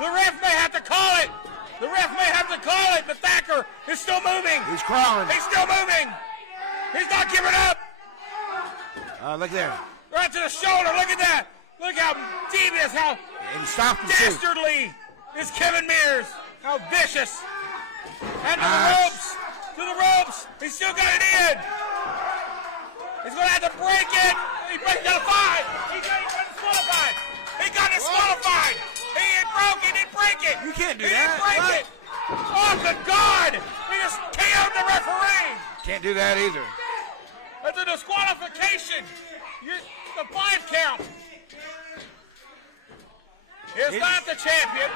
The ref may have to call it. The ref may have to call it, but Thacker is still moving. He's crawling. He's still moving. He's not giving up. Look there. Right to the shoulder. Look at that. Look how devious, how dastardly is Kevin Mears. How vicious. And to the ropes. To the ropes. He's still got it in. He's going to have to break it. He breaks down 5. He got disqualified. He got disqualified. He broke it. He didn't break it. You can't do that. He didn't break it. Oh, good God. He just KO'd the referee. Can't do that either. That's a disqualification. The 5 count. He's not the champion.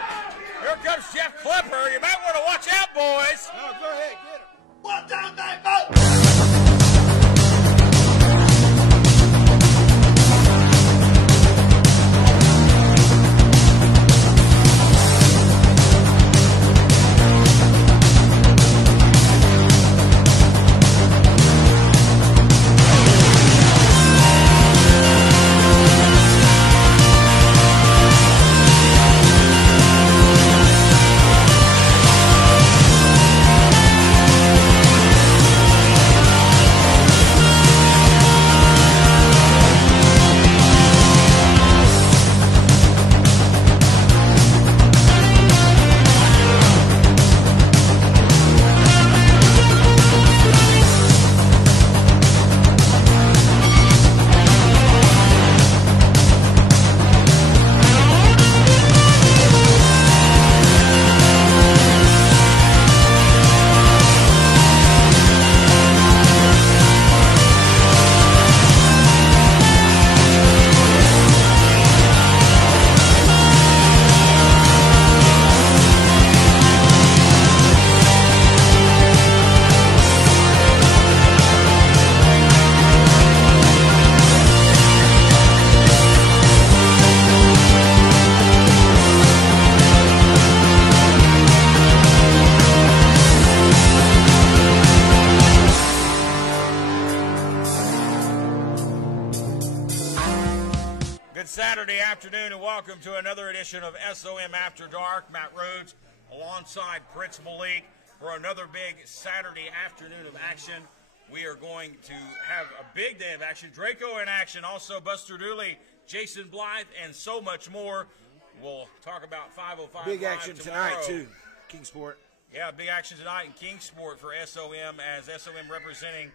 Here comes Jeff Klepper. You might want to watch out, boys. No, go ahead, get him. 1, 2, 3, 4. Saturday afternoon, and welcome to another edition of SOM After Dark. Matt Rhodes alongside Prince Malik for another big Saturday afternoon of action. We are going to have a big day of action. Draco in action, also Buster Dooley, Jason Blythe, and so much more. We'll talk about 505 Big Live action tomorrow. tonight, too. Kingsport. Yeah, big action tonight in Kingsport for SOM, as SOM representing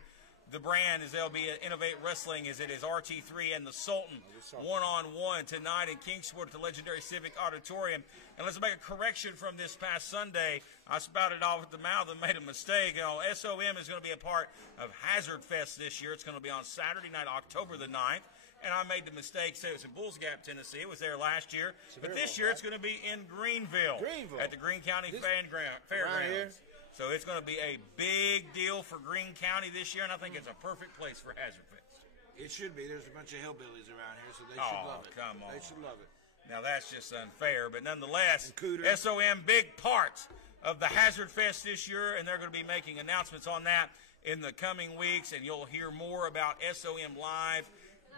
the brand as they'll be at Innovate Wrestling, as it is RT3 and the Sultan one-on-one tonight in Kingsport at the legendary Civic Auditorium. And let's make a correction from this past Sunday. I spouted off at the mouth and made a mistake. You know, SOM is going to be a part of Hazard Fest this year. It's going to be on Saturday night, October the 9th. And I made the mistake, say it was in Bulls Gap, Tennessee. It was there last year. But this year it's going to be in Greenville. at the Greene County Fairgrounds. So it's going to be a big deal for Greene County this year, and I think it's a perfect place for Hazard Fest. It should be. There's a bunch of hillbillies around here, so they should love it. Come on. They should love it. Now, that's just unfair, but nonetheless, SOM, big part of the Hazard Fest this year, and they're going to be making announcements on that in the coming weeks, and you'll hear more about SOM Live,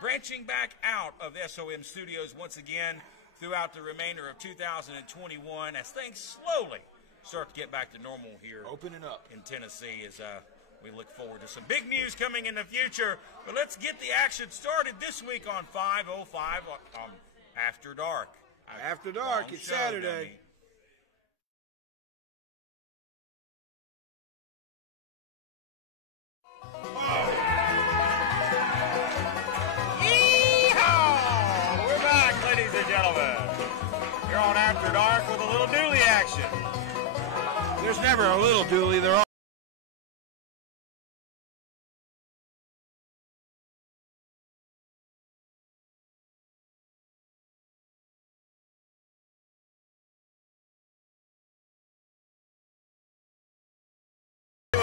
branching back out of SOM Studios once again throughout the remainder of 2021 as things slowly start to get back to normal here. Opening up in Tennessee as we look forward to some big news coming in the future. But let's get the action started this week on 505 After Dark. After Dark, it's Saturday. Yeehaw! We're back, ladies and gentlemen. You're on After Dark with a little Dooley action. There's never a little Dooley. They're all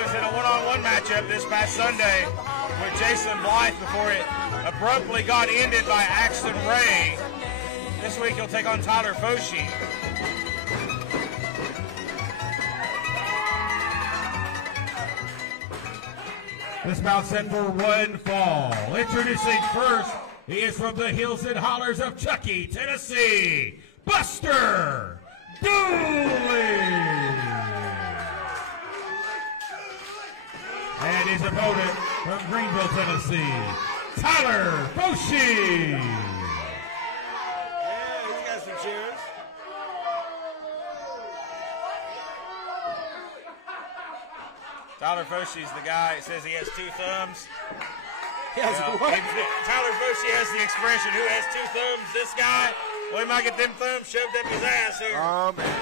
was in a one-on-one matchup this past Sunday with Jason Blythe before it abruptly got ended by Axton Ray. This week he'll take on Tyler Foshee. This bout set for one fall. Introducing first, he is from the hills and hollers of Chuckey, Tennessee, Buster Dooley. opponent from Greenville, Tennessee, Tyler Foshi. Yeah, he's got some cheers. Tyler Foshi's the guy that says he has 2 thumbs. Yes, Tyler Foshi has the expression, who has 2 thumbs? This guy? Well, he might get them thumbs shoved up his ass here. Oh, man.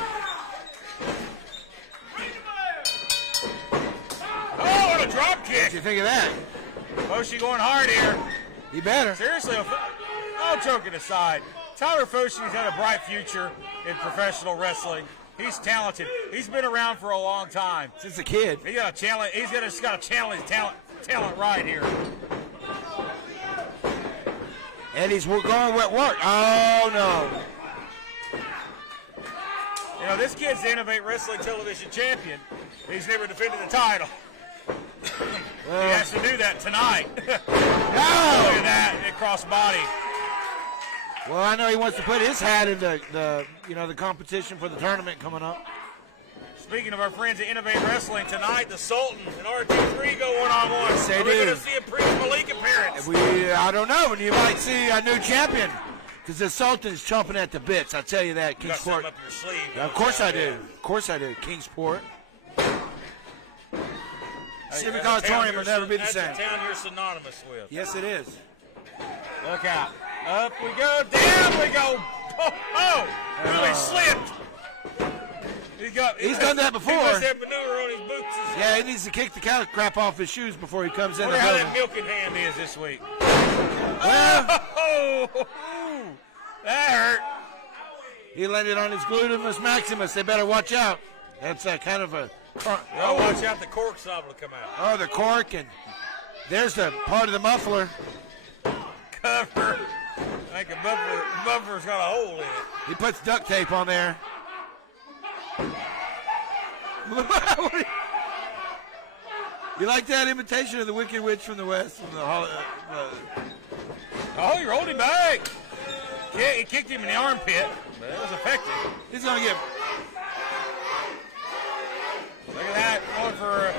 Oh, what a drop kick. What you think of that? Foshi going hard here. He better. Seriously, all joking aside, Tyler Foshi's had a bright future in professional wrestling. He's talented. He's been around for a long time. Since a kid. He's got to channel his talent right here. Eddie's going with work. Oh, no. You know, this kid's the Innovate Wrestling Television champion. He's never defended the title. He has to do that tonight. No! Look at that, cross-body. Well, I know he wants to put his hat in the competition for the tournament coming up. Speaking of our friends at Innovate Wrestling, tonight the Sultan and RT3 go one-on-one. Yes, they Are we do. going to see a Priest Malik appearance? I don't know. You might see a new champion because the Sultan's chomping at the bits. I tell you that, You got Kingsport. something up your sleeve. Yeah, of course I do. Of course I do, Kingsport. Civic Auditorium will never be the same. That's a town you're synonymous with. Yes, it is. Look out. Up we go. Down we go. Oh, really slipped. He's done that before. He must have manure on his boots. Yeah, he needs to kick the crap off his shoes before he comes in I the wonder how building. that milking hand is this week. Well, Oh, that hurt. he landed on his gluteus maximus. They better watch out. That's kind of a... Oh, watch out. The cork's liable to come out. Oh, the cork, and there's the part of the muffler. Cover. I think the buffer's got a hole in it. He puts duct tape on there. You like that imitation of the Wicked Witch from the West? From the Oh, he rolled him back. Yeah, he kicked him in the armpit, but it was effective. he's going to get... Look at that. Going for a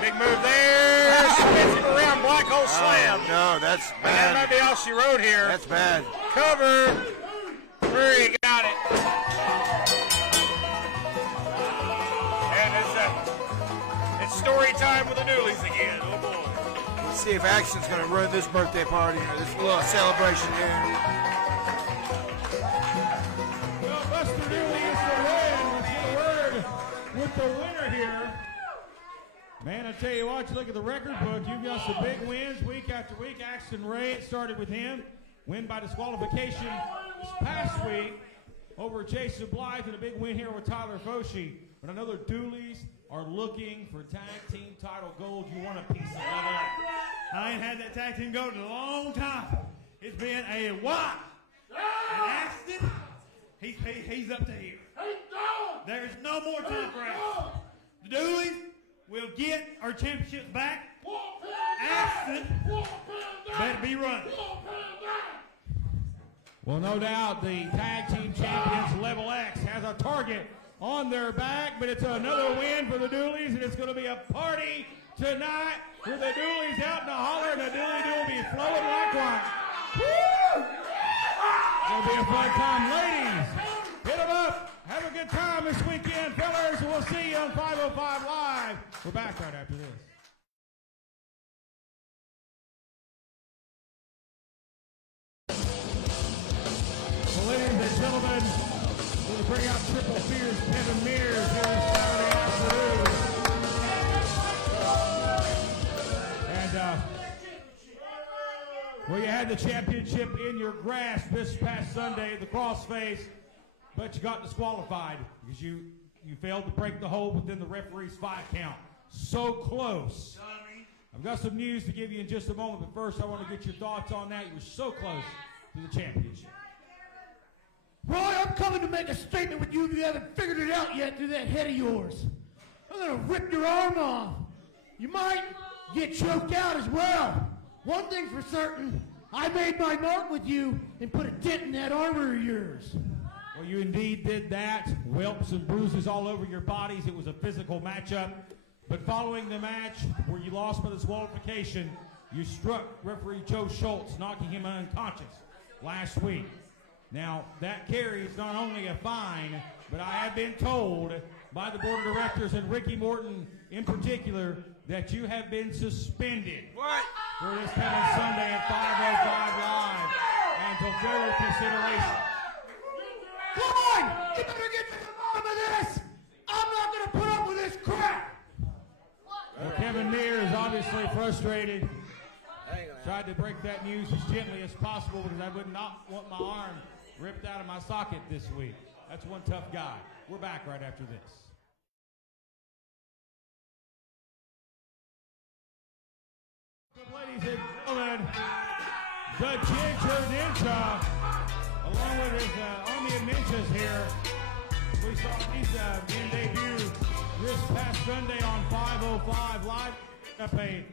big move there. Spins him around. Black hole slam. No, that's And that bad. might be all she wrote here. That's bad. Cover. 3, got it. And it's story time with the Doolies again. Oh boy. Let's see if Action's going to ruin this birthday party or this little celebration here. Well, Buster Dooley is the win. Let's get a word with the winner here. Man, I tell you what, you look at the record book, you've got some big wins week after week. Axton Ray, it started with him. Win by disqualification this past week over Jason Blythe, and a big win here with Tyler Foshi. But I know the Dooleys are looking for tag team title gold. You want a piece of that. I ain't had that tag team gold in a long time. It's been a while. And Axton, he's up to here. There's no more time for Axton. The Dooleys will get our championships back. Axton better be running. Well, no doubt the tag team champions, Level X, has a target on their back, but it's another win for the Doolies, and it's going to be a party tonight with the Doolies out in the holler, and the Dooley will be flowing like wine. Woo! It's going to be a fun time. Ladies, hit them up. Have a good time this weekend, fellas, and we'll see you on 505 Live. We're back right after this. Well, ladies and gentlemen, we'll bring out Triple Fear's Kevin Mears here this Saturday afternoon. And, well, you had the championship in your grasp this past Sunday, the crossface, but you got disqualified because you failed to break the hold within the referee's 5 count. So close. I've got some news to give you in just a moment, but first I want to get your thoughts on that. You were so close to the championship. Roy, I'm coming to make a statement with you if you haven't figured it out yet through that head of yours. I'm going to rip your arm off. You might get choked out as well. One thing's for certain, I made my mark with you and put a dent in that armor of yours. Well, you indeed did that. Whelps and bruises all over your bodies. It was a physical matchup. But following the match where you lost by disqualification, you struck referee Joe Schultz, knocking him unconscious last week. Now, that carries not only a fine, but I have been told by the board of directors and Ricky Morton in particular that you have been suspended. What? For this coming Sunday at 5:05 Live until further consideration. Floyd, you better get to the bottom of this. I'm not going to put up with this crap. Well, Kevin Neer is obviously frustrated. Tried to break that news as gently as possible because I would not want my arm ripped out of my socket this week. That's one tough guy. We're back right after this. Ladies and gentlemen, the Ginger Ninja, along with his army of ninjas here. We saw these men debut this past Sunday on 5:05 Live. Up a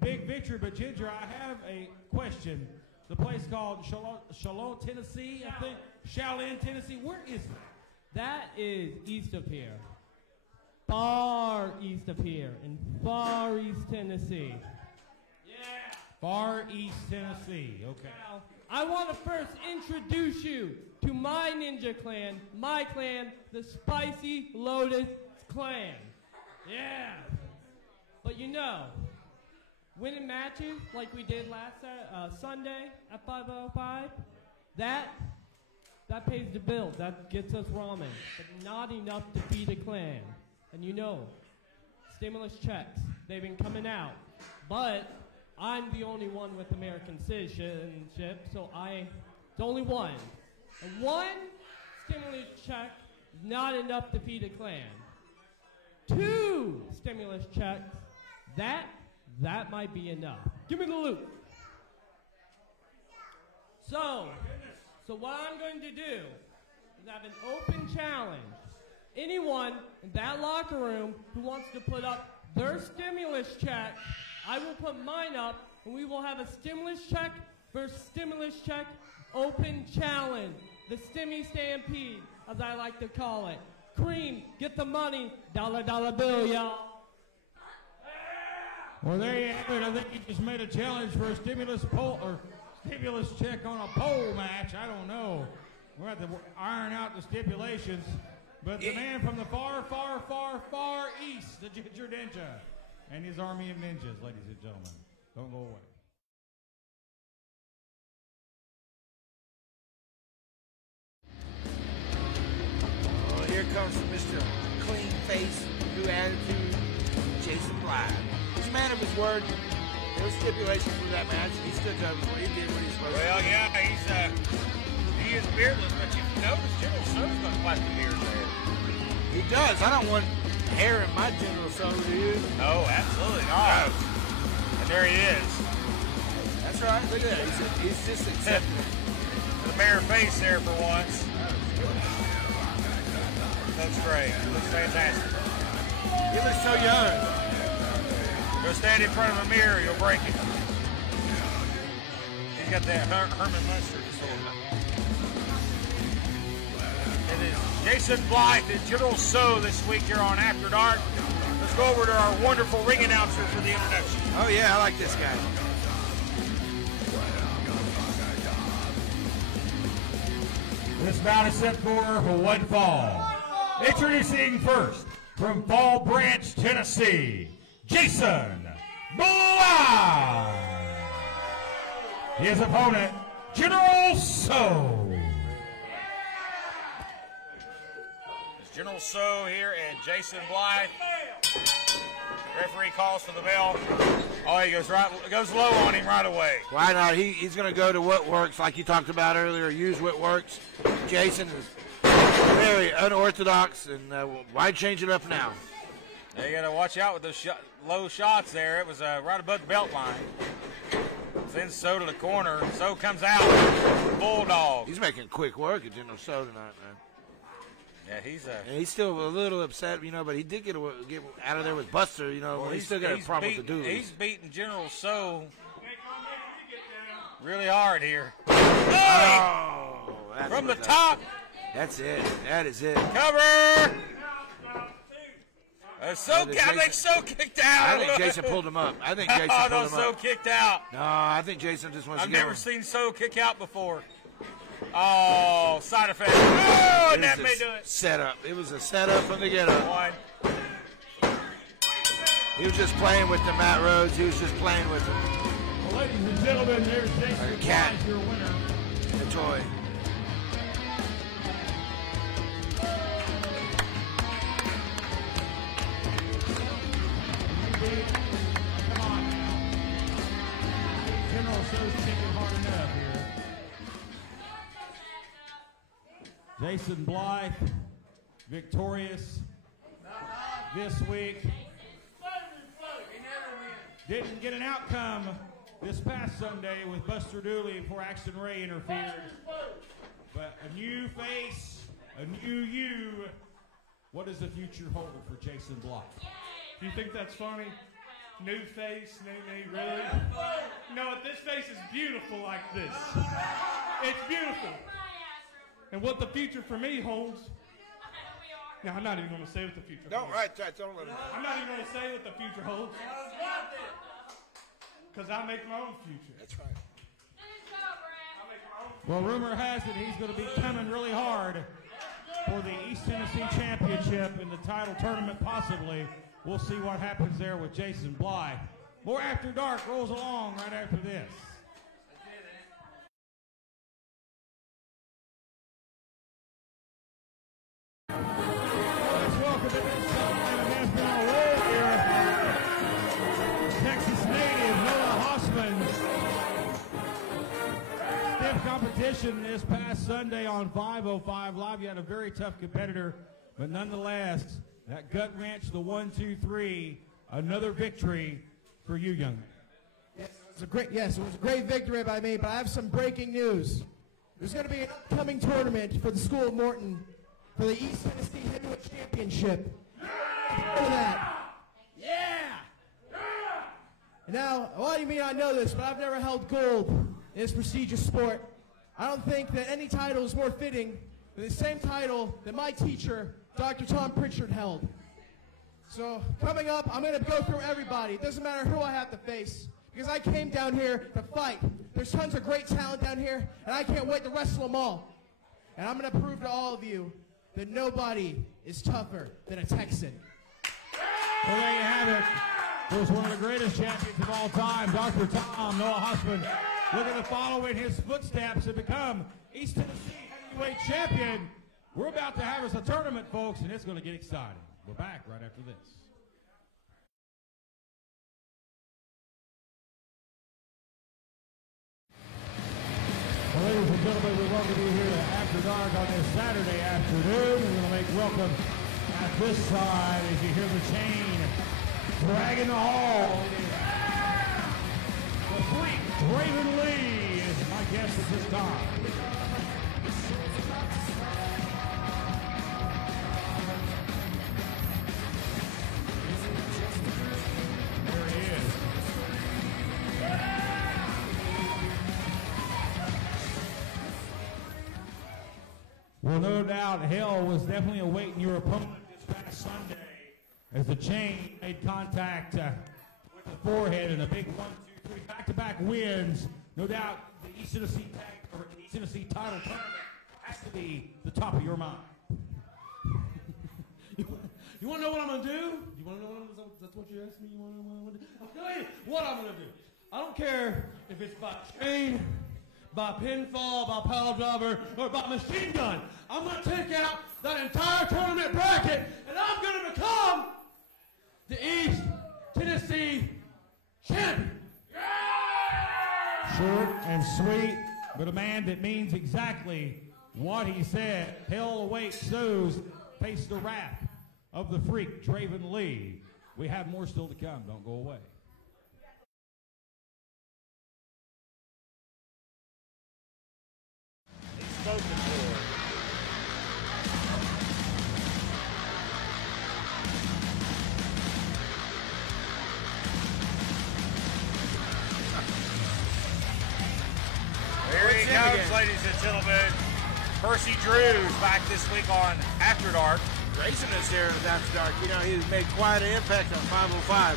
big victory, but Ginger, I have a question. The place called Charlotte, Tennessee, I think. Shaolin, Tennessee. Where is it? That is east of here. Far east of here in Far East Tennessee. Far East Tennessee. Okay. Now, I want to first introduce you to my ninja clan, my clan, the Spicy Lotus Clan. Yeah. But you know, winning matches like we did last Sunday at 5:05, that pays the bills. That gets us ramen, but not enough to feed a clan. And you know, stimulus checks, they've been coming out. But I'm the only one with American citizenship, so it's only one. And one stimulus check is not enough to feed a clan. 2 stimulus checks, that might be enough. Give me the loot. So what I'm going to do is have an open challenge. Anyone in that locker room who wants to put up their stimulus check, I will put mine up, and we will have a stimulus check versus stimulus check open challenge. The Stimmy Stampede, as I like to call it. Cream, get the money, dollar bill, y'all. Well, there you have it. I think you just made a challenge for a stimulus poll or stimulus check on a pole match. I don't know. We'll have to iron out the stipulations. But the man from the far east, the Ginger Ninja, and his army of ninjas, ladies and gentlemen. Don't go away. Oh, here comes Mr. Clean Face, New Attitude, Jason Blythe. He's a man of his word. There was stipulations for that match, and he stood up. He did what he's supposed to do. Well, yeah, he is beardless, but you notice General So's got quite the beard there. He does. I don't want hair in my General So, do you? No, absolutely not. And there he is. That's right. Look at that. He's just accepting it. The bare face there for once. Looks great. Looks fantastic. He looks so young. Go stand in front of a mirror, you'll break it. He's got that Herman Munster disorder. It is Jason Blythe and General So this week here on After Dark. Let's go over to our wonderful ring announcer for the introduction. Oh, yeah, I like this guy. This bout is set for one fall. Introducing first, from Fall Branch, Tennessee, Jason Blythe. His opponent, General So. It's General So here and Jason Blythe. Referee calls for the bell. Oh, he goes low on him right away. Why not? He's going to go to what works, like you talked about earlier. Use what works. Jason is very unorthodox, and why change it up now? You got to watch out with those low shots there. It was right above the belt line. Sends So to the corner. So comes out. Bulldog. He's making quick work at General So tonight, man. Yeah, and he's still a little upset, but he did get out of there with Buster, well, he's still got a problem with the dude. He's beating General So really hard here. Oh, from the top. That's it. That is it. Cover. So kicked out. I think Jason pulled him up. I think Jason pulled him up. So kicked out. No, I think Jason just wants to get him. I've never seen So kick out before. Oh, side effect. Oh, and that may do it. Setup. It was a setup from the get-up. One. He was just playing with the Matt Rhodes. He was just playing with them. Well, ladies and gentlemen, there's Jason Cat. Blythe, your winner. The toy. Come on now. General shows chicken hard enough here. Jason Blythe, victorious this week. Didn't get an outcome this past Sunday with Buster Dooley before Axton Ray interfered. But a new face, a new you. What does the future hold for Jason Blythe? Do you think that's funny? New face, new me, really? No, this face is beautiful like this. It's beautiful. And what the future for me holds. Now, I'm not even going to say what the future holds. Don't let him. I'm not even going to say what the future holds. Because I make my own future. That's right. Well, rumor has it he's going to be coming really hard for the East Tennessee Championship in the title tournament, possibly. We'll see what happens there with Jason Blythe. More After Dark rolls along right after this. Let's welcome to this Southland and has been on a roll here. Texas native Noah Hossman. Stiff competition this past Sunday on 505 Live. You had a very tough competitor, but nonetheless, that gut wrench, the 1-2-3, another victory for you, young man. It was a great victory by me, but I have some breaking news. There's going to be an upcoming tournament for the School of Morton for the East Tennessee Heavyweight Championship. Look at that. Yeah! And now, a lot of you may not know this, but I've never held gold in this prestigious sport. I don't think that any title is more fitting than the same title that my teacher, Dr. Tom Pritchard, held. So coming up, I'm going to go through everybody. It doesn't matter who I have to face, because I came down here to fight. There's tons of great talent down here, and I can't wait to wrestle them all. And I'm going to prove to all of you that nobody is tougher than a Texan. Well, there you have it. There's one of the greatest champions of all time, Dr. Tom Noah Hossman, looking to follow in his footsteps and become East Tennessee Heavyweight Champion. We're about to have us a tournament, folks, and it's going to get exciting. We're back right after this. Well, ladies and gentlemen, we welcome you here to After Dark on this Saturday afternoon. We're going to make welcome at this side as you hear the chain dragging the hall. The Freak, Raven Lee, is my guest at this time. Well, no doubt, hell was definitely awaiting your opponent this past Sunday as the chain made contact with the forehead in a big 1-2-3 back-to-back wins. No doubt, the East Tennessee title tournament has to be the top of your mind. You want to know what I'm going to do? You want to know what I'm going to do? That's what you asked me? You want to know what I'm going to do? I'll tell you what I'm going to do. I don't care if it's by chain, by pinfall, by pile driver, or by machine gun. I'm going to take out that entire tournament bracket, and I'm going to become the East Tennessee champion. Short and sweet, but a man that means exactly what he said. Hell awaits those face the wrath of the Freak, Draven Lee. We have more still to come. Don't go away. Spoken for. Here he comes, ladies and gentlemen. Percy Drew's back this week on After Dark. gracing us here with After Dark. You know, he's made quite an impact on 505.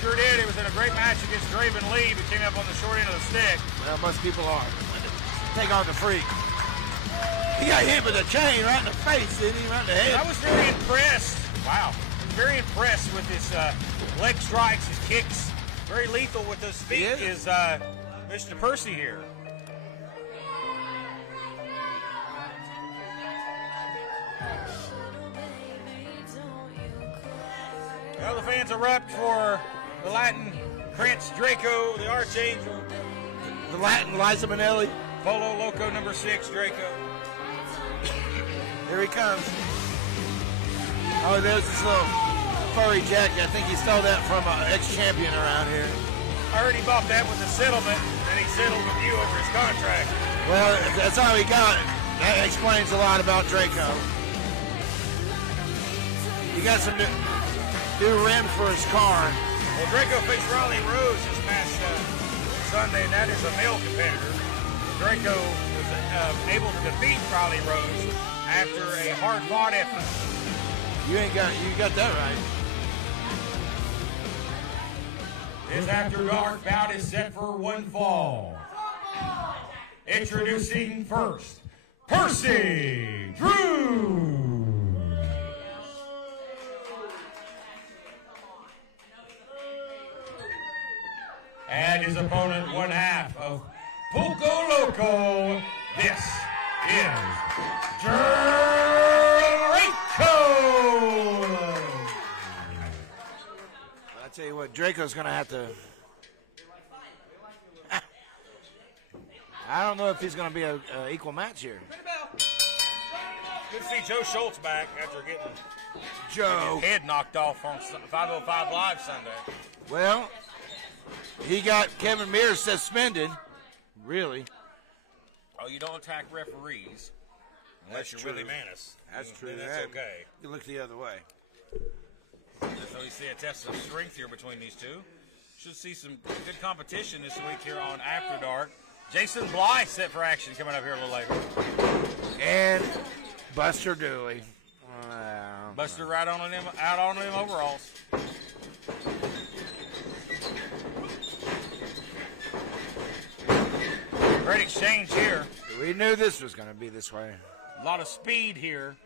Sure did. It was in a great match against Draven Lee, but came up on the short end of the stick. Well, most people are. Take on the Freak. He got hit with a chain right in the face, didn't he? Right in the head. I was very impressed. Wow. I was very impressed with his leg strikes, his kicks. Very lethal with those feet is Mr. Percy here. Well, the fans erupt for the Latin Prince Draco, the Archangel. The Latin Liza Minnelli. Polo Loco number 6, Draco. Here he comes. Oh, there's this little furry jacket. I think he stole that from an ex-champion around here. I heard he bought that with a settlement, and he settled with you over his contract. Well, that's all he got. That explains a lot about Draco. He got some new rims for his car. Well, Draco faced Raleigh Rose this past Sunday, and that is a male competitor. Draco was able to defeat Raleigh Rose after a hard-fought effort. You got that right. This After Dark bout is set for one fall. Introducing first, Percy Drew. And his opponent, one half of Poco Loco. This is Draco. I tell you what, Draco's going to have to. I don't know if he's going to be an equal match here. Good to see Joe Schultz back after getting Joe his head knocked off on 505 Live Sunday. Well, he got Kevin Mears suspended. Really? Oh, you don't attack referees unless you're Willie Manis. That's true. Then that's okay. You look the other way. So you see a test of strength here between these two. Should see some good competition this week here on After Dark. Jason Bly set for action coming up here a little later. And Buster Dooley. Buster right on him, out on them overalls. Great exchange here. We knew this was going to be this way. A lot of speed here.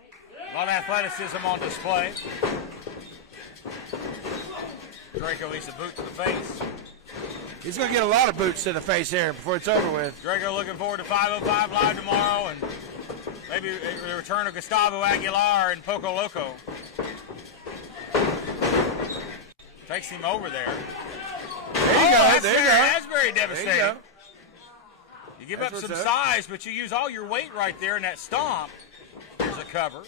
A lot of athleticism on display. Draco leads a boot to the face. He's going to get a lot of boots to the face here before it's over with. Draco looking forward to 505 Live tomorrow and maybe the return of Gustavo Aguilar and Poco Loco. Takes him over there. There you go. There you go. That's very devastating. There you go. You give up some size, but you use all your weight right there in that stomp. There's a cover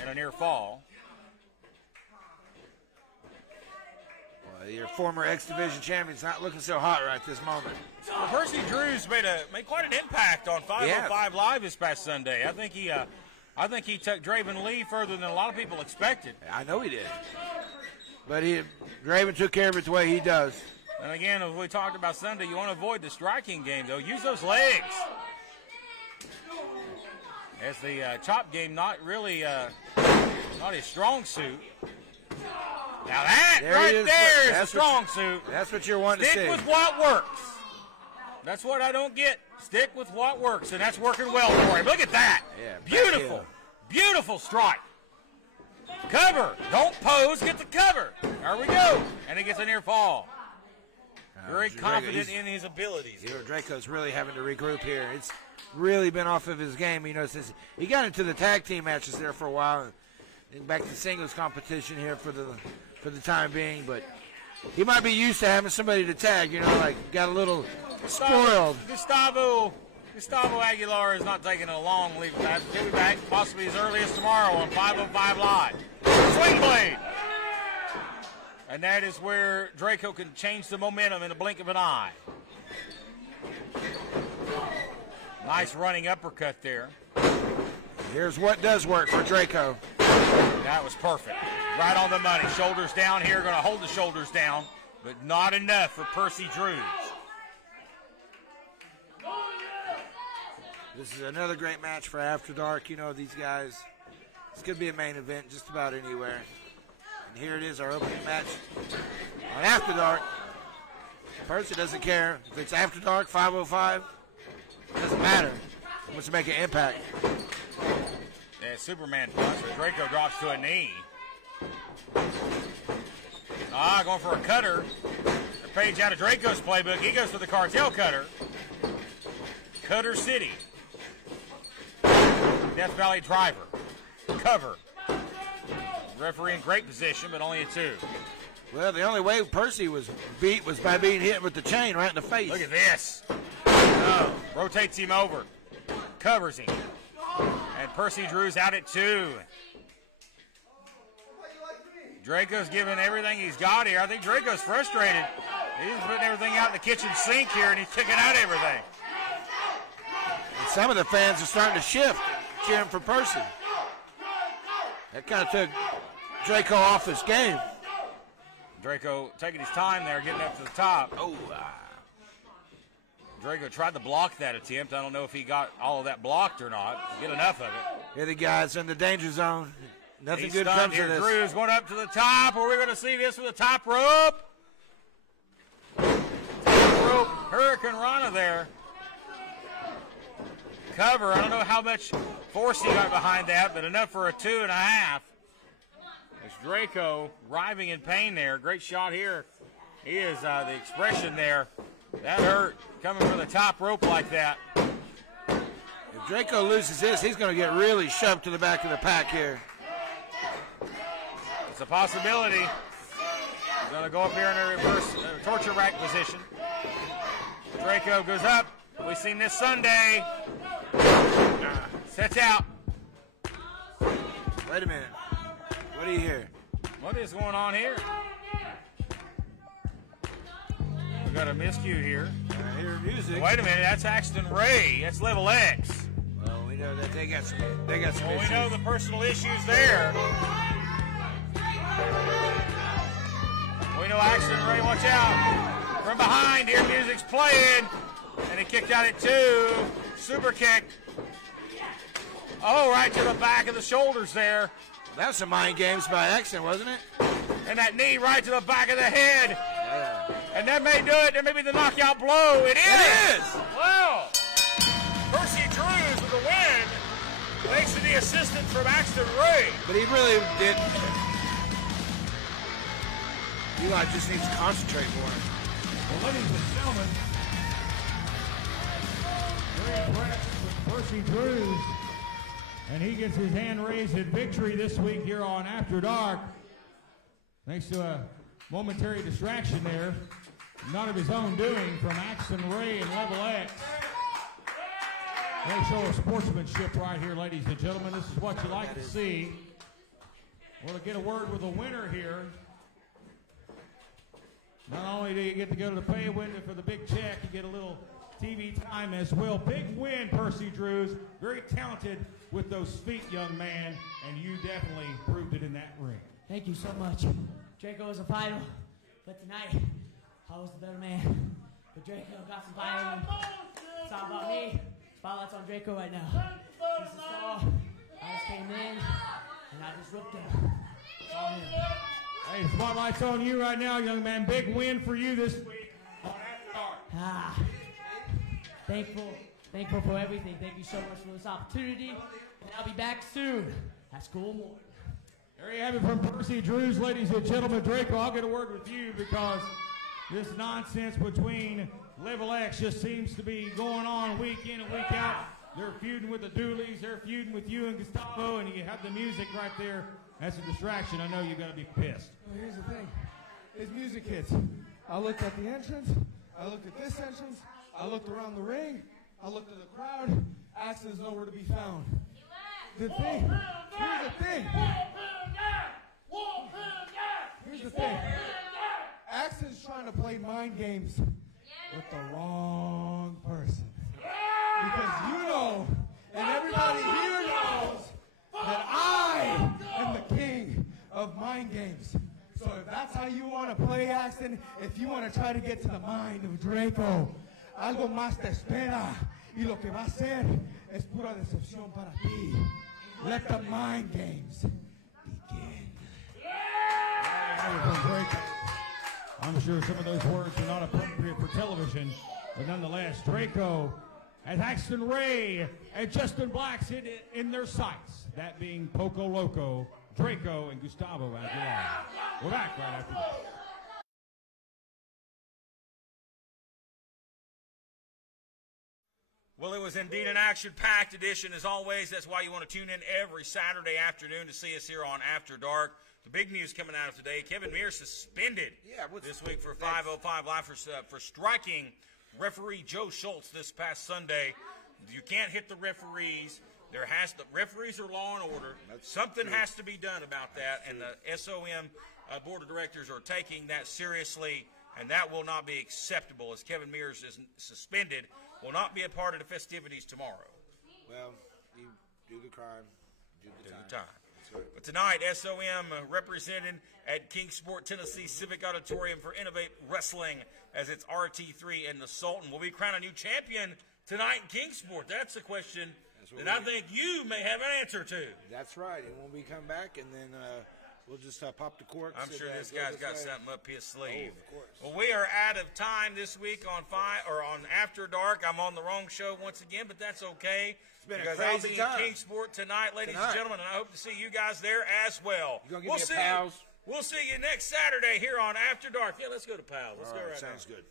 and a near fall. Well, your former X Division champion's not looking so hot right this moment. Well, Percy Drews made quite an impact on 505 Live this past Sunday. I think he took Draven Lee further than a lot of people expected. I know he did. But Draven took care of it the way he does. And again, as we talked about Sunday, you want to avoid the striking game, though. Use those legs. As the chop game not really not his strong suit. Now that there is a strong suit. That's what you're wanting to see. Stick with what works. That's what I don't get. Stick with what works, and that's working well for him. Look at that. Yeah, beautiful. Beautiful strike. Cover. Don't pose. Get the cover. There we go. And he gets a near fall. Very confident in his abilities. You know, Draco's really having to regroup here. It's really been off of his game. You know, since he got into the tag team matches there for a while, and back to singles competition here for the time being. But he might be used to having somebody to tag. You know, like got a little spoiled. Gustavo Aguilar is not taking a long leave of that. He'll be back possibly as early as tomorrow on 505 Live. Swing blade. And that is where Draco can change the momentum in the blink of an eye. Nice running uppercut there. Here's what does work for Draco. That was perfect. Right on the money. Shoulders down here. Going to hold the shoulders down, but not enough for Percy Drews. This is another great match for After Dark. You know, these guys This could be a main event just about anywhere. And here it is, our opening match on After Dark. Percy doesn't care if it's After Dark, 505. It doesn't matter. He wants to make an impact. Yeah, Superman punch, but Draco drops to a knee. Going for a cutter. A page out of Draco's playbook. He goes for the cartel cutter. Cutter City. Death Valley driver. Cover. Referee in great position, but only a 2. Well, the only way Percy was beat was by being hit with the chain right in the face. Look at this. Rotates him over. Covers him. And Percy Drew's out at 2. Draco's giving everything he's got here. I think Draco's frustrated. He's putting everything out in the kitchen sink here, and he's picking out everything. And some of the fans are starting to shift, cheering for Percy. That kind of took Draco off his game. Draco taking his time there, getting up to the top. Draco tried to block that attempt. I don't know if he got all of that blocked or not. Get enough of it. Here the guys in the danger zone. Nothing good stunned comes here. of this. Drew's going up to the top. Are we going to see this with a top rope? Top rope. Hurricane Rana there. Cover. I don't know how much force he got behind that, but enough for a 2.5. It's Draco writhing in pain there. Great shot here. He is the expression there. That hurt coming from the top rope like that. If Draco loses this, he's going to get really shoved to the back of the pack here. It's a possibility. He's going to go up here in a reverse torture rack position. Draco goes up. We've seen this Sunday. Sets out. Wait a minute. What do you hear? What is going on here? We got a miscue here. I hear music. Wait a minute, that's Axton Ray. That's Level X. Well, we know that they got some Well, issues. we know the personal issues there. We know Axton Ray, watch out. From behind here, music's playing. And he kicked out at 2. Super kick. Oh, right to the back of the shoulders there. That was some mind games by Axton, wasn't it? And that knee right to the back of the head. Yeah. And that may do it. That may be the knockout blow. It is. Wow. Percy Drews with the win. Thanks to the assistance from Axton Ray. But he really didn't. Eli just needs to concentrate more. Well, ladies and gentlemen, very impressed with Percy Drews. And he gets his hand raised in victory this week here on After Dark. Thanks to a momentary distraction there, not of his own doing, from Axton Ray and Level X. They show of sportsmanship right here, ladies and gentlemen. This is what you like to see. We'll get a word with the winner here. Not only do you get to go to the pay window for the big check, you get a little TV time as well. Big win, Percy Drews. Very talented with those feet, young man, and you definitely proved it in that ring. Thank you so much. Draco was a final, but tonight I was the better man. But Draco got some fire in him. It's all about me. Spotlight's on Draco right now. This is all. I just came in and I just ripped him. It's all him. Hey, spotlight's on you right now, young man. Big win for you this week on After Dark. Thankful for everything. Thank you so much for this opportunity. And I'll be back soon at School of Morton. There you have it from Percy Drews, ladies and gentlemen. Draco, I'll get a word with you because this nonsense between Level X just seems to be going on week in and week out. They're feuding with the Dooleys. They're feuding with you and Gustavo, and you have the music right there. That's a distraction. I know you're going to be pissed. Well, here's the thing. His music hits. I looked at the entrance. I looked at this entrance. I looked around the ring. I looked at the crowd. Axton's nowhere to be found. The thing. Here's the thing. Here's the thing. Axton's trying to play mind games with the wrong person. Because you know, and everybody here knows, that I am the king of mind games. So if that's how you want to play, Axton, if you want to try to get to the mind of Draco, algo más te espera. Y lo que va a ser es pura decepción para ti. Let the mind games begin. I'm sure some of those words are not appropriate for television, but nonetheless, Draco has Axton Ray and Justin Blacks in their sights. That being Poco Loco, Draco, and Gustavo Aguilar. We're back right after this. Well, it was indeed an action-packed edition. As always, that's why you want to tune in every Saturday afternoon to see us here on After Dark. The big news coming out of today, Kevin Mears suspended this week for 505 Live for striking referee Joe Schultz this past Sunday. You can't hit the referees. The referees are law and order. Something has to be done about that, and the SOM Board of Directors are taking that seriously, and that will not be acceptable as Kevin Mears is suspended. Will not be a part of the festivities tomorrow. Well, you do the crime, do the time. But tonight, SOM represented at Kingsport, Tennessee Civic Auditorium for Innovate Wrestling as it's RT3 and the Sultan. Will we crown a new champion tonight in Kingsport? That's a question that I think you may have an answer to. That's right. And when we come back, and then we'll just pop the corks. I'm sure this guy's got something up his sleeve. Oh, of course. Well, we are out of time this week on After Dark. I'm on the wrong show once again, but that's okay. It's been because a crazy I'll time. be in Kingsport tonight, ladies and gentlemen, and I hope to see you guys there as well. You gonna give me a Pals? We'll see you next Saturday here on After Dark. Yeah, let's go to Pals. Let's go right now. Sounds good.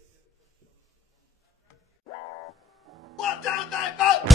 1, 2, 3, 4.